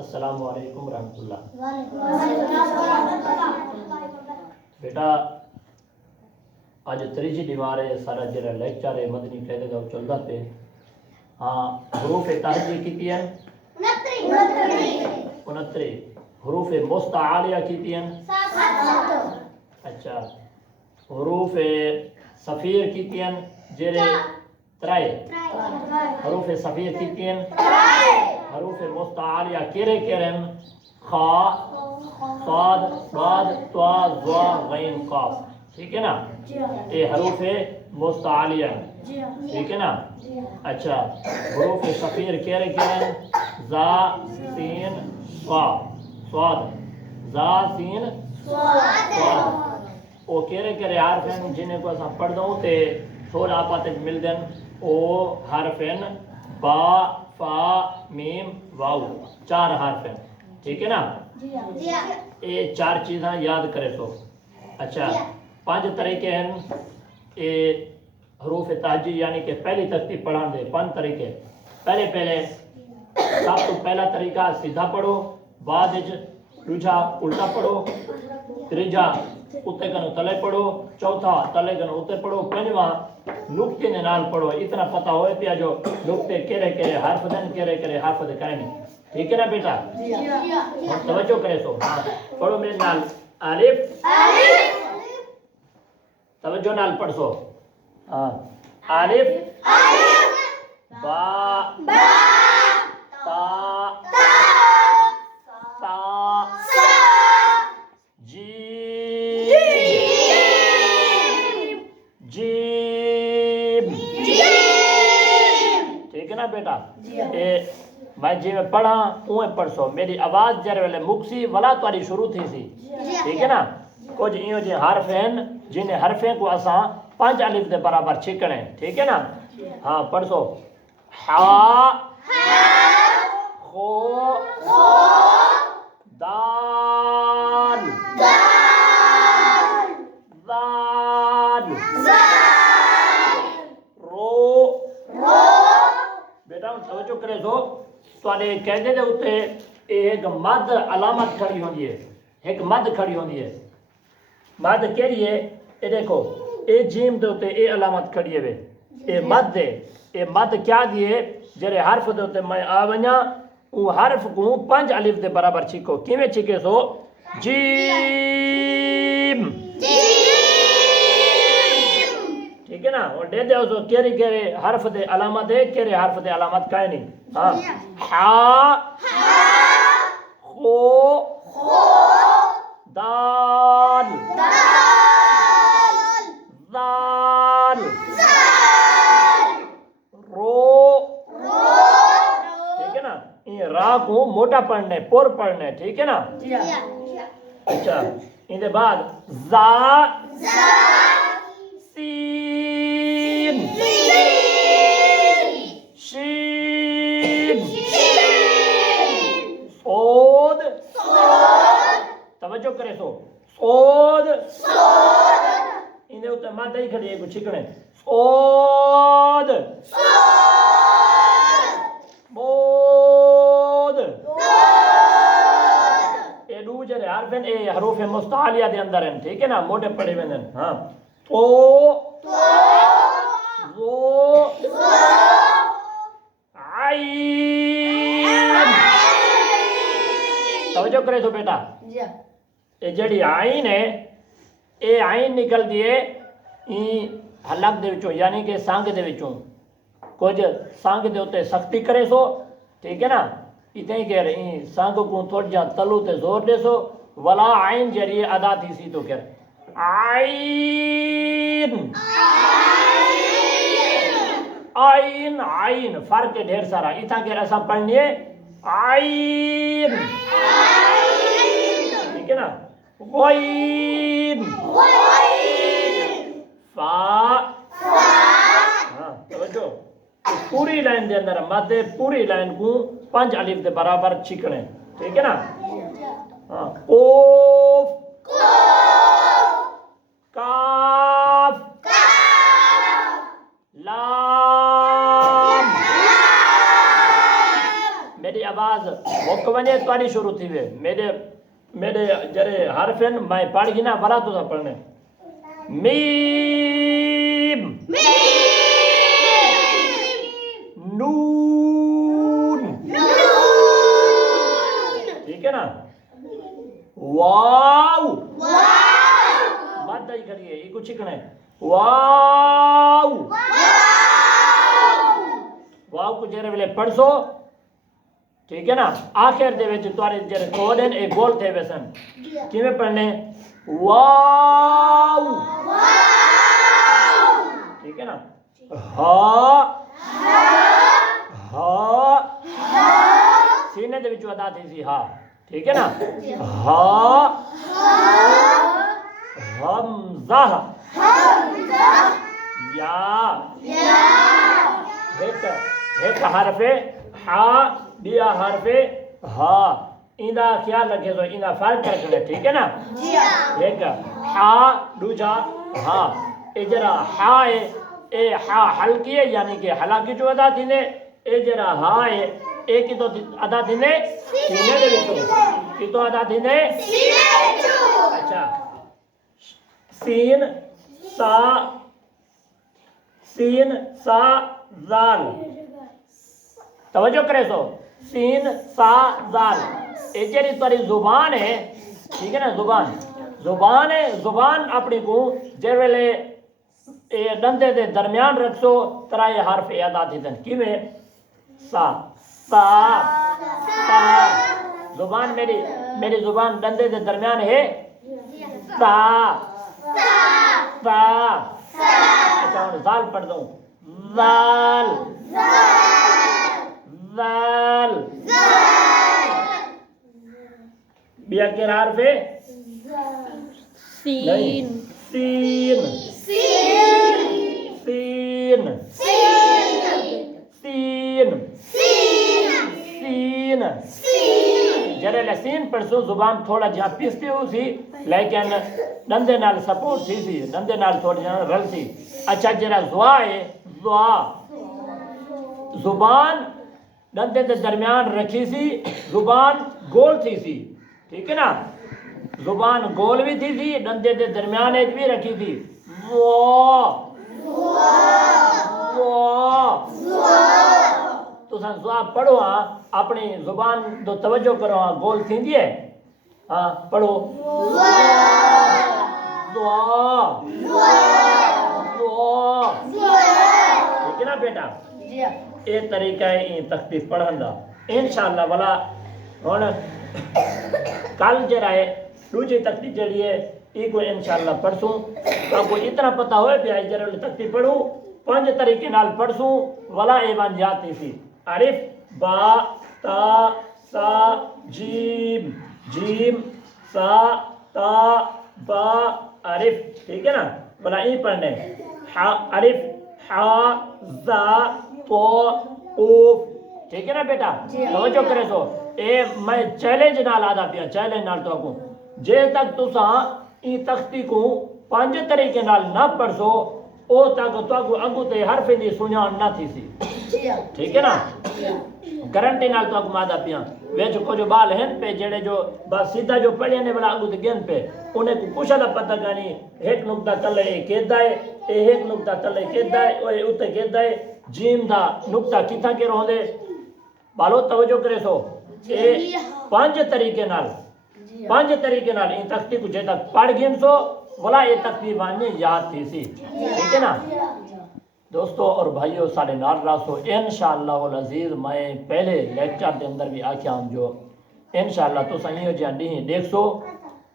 السلام علیکم ورحمۃ اللہ۔ بیٹا اج تریجی دیوار ہے سارا جڑا لیکچر ہے مدنی قاعدے دا چلدا پے۔ ہاں حروف تہجی کیتی ہیں 69، حروف مستعالیہ کیتی ہیں 7۔ اچھا حروف صفیر کیتی ہیں جڑے 3، حروف صفیر کیتی ہیں 3۔ حروف مستعالیہ کیرے ہیں؟ خا، صاد، ضاد، طا، ظا، غین، قاف۔ ٹھیک ہے نا؟ یہ حروف مستعالیہ ہیں، ٹھیک ہے نا؟ اچھا حروف صفیر کیرے ہیں؟ زا، سین، صاد، صاد، زا، سین، صاد۔ وہ کیرے حرف ہیں جنہیں کو اساں پڑھ دوں تے تھوڑا آپ تے مل دیں۔ او حرف ہیں با، فا، میم، واو، 4 حرف ہیں، ٹھیک ہے نا؟ یہ 4 چیزاں یاد کرے سو۔ اچھا 5 طریقے ہیں یہ حروف تہجی یعنی کہ پہلی ترتیب پڑھان دے 5 طریقے۔ پہلے سب تو پہلا طریقہ سیدھا پڑھو، بعد دوجا الٹا پڑھو، تیجا اتے کنو تلے پڑھو، چوتھا تلے کنو اتے پڑھو، پنجواں نقطے دے نال پڑھو۔ اتنا پتہ ہوئے پیا جو نقطے کیرے حرف دن کیرے حرف دے کہیں نہیں، ٹھیک ہے نا بیٹا؟ توجہ کرے سو۔ ہاں پڑھو میرے نال، الف، توجہ نال پڑھ سو۔ ہاں الف، با، تا، سا، جیم، ٹھیک ہے نا بیٹا؟ میں جی میں پڑھا اویں پڑھ سو۔ میری آواز جر ویلے مکسی ولا تاری شروع تھی سی، ٹھیک ہے نا؟ کچھ ایوں جے حرف ہیں جن حرفیں کو اساں 5 الف دے برابر چھکنے، ٹھیک ہے نا؟ ہاں پڑھ سو۔ ہا، خو، دال، ذال، رو۔ بیٹا توجہ کرے سو، تواڈے قاعدے دے اوتے ایک مد علامت کھڑی ہوندی ہے، ایک مد کھڑی ہوندی ہے۔ مد کیڑی ہے؟ یہ دیکھو اے جیم دے اوتے اے علامت کھڑی ہے، اے مد ہے۔ اے مد کیا دیے؟ جڑے حرف دے اوتے میں آ ونجاں او حرف کو 5 الف دے برابر چھکو۔ کیویں چھکے سو؟ جیم، ٹھیک ہے نا؟ اور دے دیو سو کیرے حرف دے علامت ہے، کیرے حرف دے علامت کائے نہیں۔ ہاں ہا، خو، دال، ذال، رو، ٹھیک ہے نا؟ یہ را کو موٹا پڑھنا ہے، پر پڑھنا ہے، ٹھیک ہے نا؟ اچھا ان دے بعد زا، سین، شین، صاد، توجہ کرے سو، صاد، ان دے اوتے مد ہی کھڑی ہے کو چھکنے، صاد، بود۔ یہ دو جڑے حرف ہیں یہ حروف مستعالیہ دے اندر ہیں، ٹھیک ہے نا؟ موٹے پڑھے ہوئے ہیں۔ ہاں تو، ذو، عین۔ توجہ کرے تو بیٹا، یہ جڑی عین ہے یہ عین نکل دیے حلق دے وچوں یعنی کہ سانگ دے وچوں۔ کچھ سانگ دے اوتے سختی کرے سو، ٹھیک ہے نا؟ اتنے کہہ رہے ہیں سانگ کو تھوڑ جا تلو تے زور دے سو، ولا عین جریے ادا تھی سی تو کہہ عین، عین، عین فرق ہے ڈھیر سارا۔ اتنا کہہ رہا سا پڑھنیے عین، ٹھیک ہے نا؟ غین، فا، ہاں توجہ پوری لائن دے اندر مد پوری لائن کو 5 الف دے برابر چھکنے، ٹھیک ہے نا؟ ہاں قوف، کاف، لام۔ میری آواز आवाज मुक वने तवारी शुरू थी वे मेरे जरे हर्फ हैं मैं पढ़ गिना वला तो पढ़ने मीम नून ठीक है ना वाव बात दई करिए ये कुछ सीखना है वाव वाव को जरे वेले पढ़सो ठीक है ना आखिर दे विच तुआरे जरे कोड हैं एक गोल थे वैसन किवें पढ़ने वाव ठीक है ना हा सीने दे विच अदा थी सी हा ठीक है ना हा हमजा या एक हरफे हा दिया हरफे हा इंदा ख्याल रखे तो इंदा फर्क रखना ठीक है ना एक हा दूजा हा ए जरा हा है ए हा हल्की है यानी कि हालांकि जो अदा थी ने ए जरा हा है ए की तो अदा थी ने सीने दे विचों की तो अदा थी ने सीने विचों अच्छा सीन सा जाल तवज्जो करे सो सीन सा जाल ए जेरी तुम्हारी जुबान है ठीक है ना जुबान है जुबान अपनी को जे वेले ए दंदे दे दरमियान रखसो तराए हरफ अदा थींदन किवें सा जुबान मेरी जुबान दंदे दे दरमियान है सा अच्छा हुन जाल पढ़ दूं जाल बिया के हरफ है सीन जरे लसीन परसों जुबान थोड़ा जहाँ पिसती हो सी लेकिन दंदे नाल सपोर्ट थी सी दंदे नाल थोड़ी जहाँ रल सी अच्छा जरा जुआ है जुबान दंदे के दरमियान रखी सी जुबान गोल थी सी ठीक है ना जुबान गोल भी थी सी दंदे के दरमियान एक भी रखी थी तुसा जुआ पढ़ो हाँ अपनी जुबान दो तवज्जो करो हाँ गोल थी है हाँ पढ़ो ठीक है ना बेटा ये तरीका है ये तख्ती पढ़न दा इंशाअल्लाह वाला हुन कल जरा है दूसरी तख्ती जड़ी है ये को इंशाअल्लाह पढ़सूं तो आपको इतना पता होए भी आज जरा तख्ती पढ़ूं 5 तरीके नाल पढ़सूं वाला ए बन जाती सी अलिफ बा ता सा जीम सा ता बा अलिफ ठीक है ना वाला ये पढ़ने हा अलिफ हा जा तो उफ ठीक है ना बेटा तवज्जो करे सो ए मैं चैलेंज नाल आदा पिया चैलेंज नाल तो को जे तक तुसा ई तख्ती को 5 तरीके नाल ना पढ़सो ओ तक तो को अगु ते हरफ दी सुनान ना थी सी ठीक है ना गारंटी नाल तो को मादा पिया वेच को जो बाल हैं पे जेड़े जो बस सीधा जो पढ़े ने वाला अगु ते गेन पे उन्हें को कुछ दा पता गानी एक नुक्ता तले केदा है एक नुक्ता तले केदा है ओए उते केदा है जीम दा नुक्ता किथा के रोंदे बालो तवज्जो करे सो ए 5 तरीके नाल इन तख्ती को जे तक पढ़ गिन सो वाला ये तख्ती वानी याद थी सी ठीक है ना दोस्तों और भाइयों सारे नाल रासो इंशाअल्लाह अजीज मैं पहले लेक्चर के अंदर भी आख्या जो इंशाअल्लाह तुसा यो जे नहीं देखसो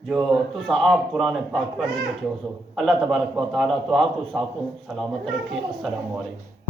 जो तुसा आप कुरान पाक पढ़ बैठे हो सो अल्लाह तबारक व तआला तो आपको साकू सलामत रखे अस्सलाम वालेकुम।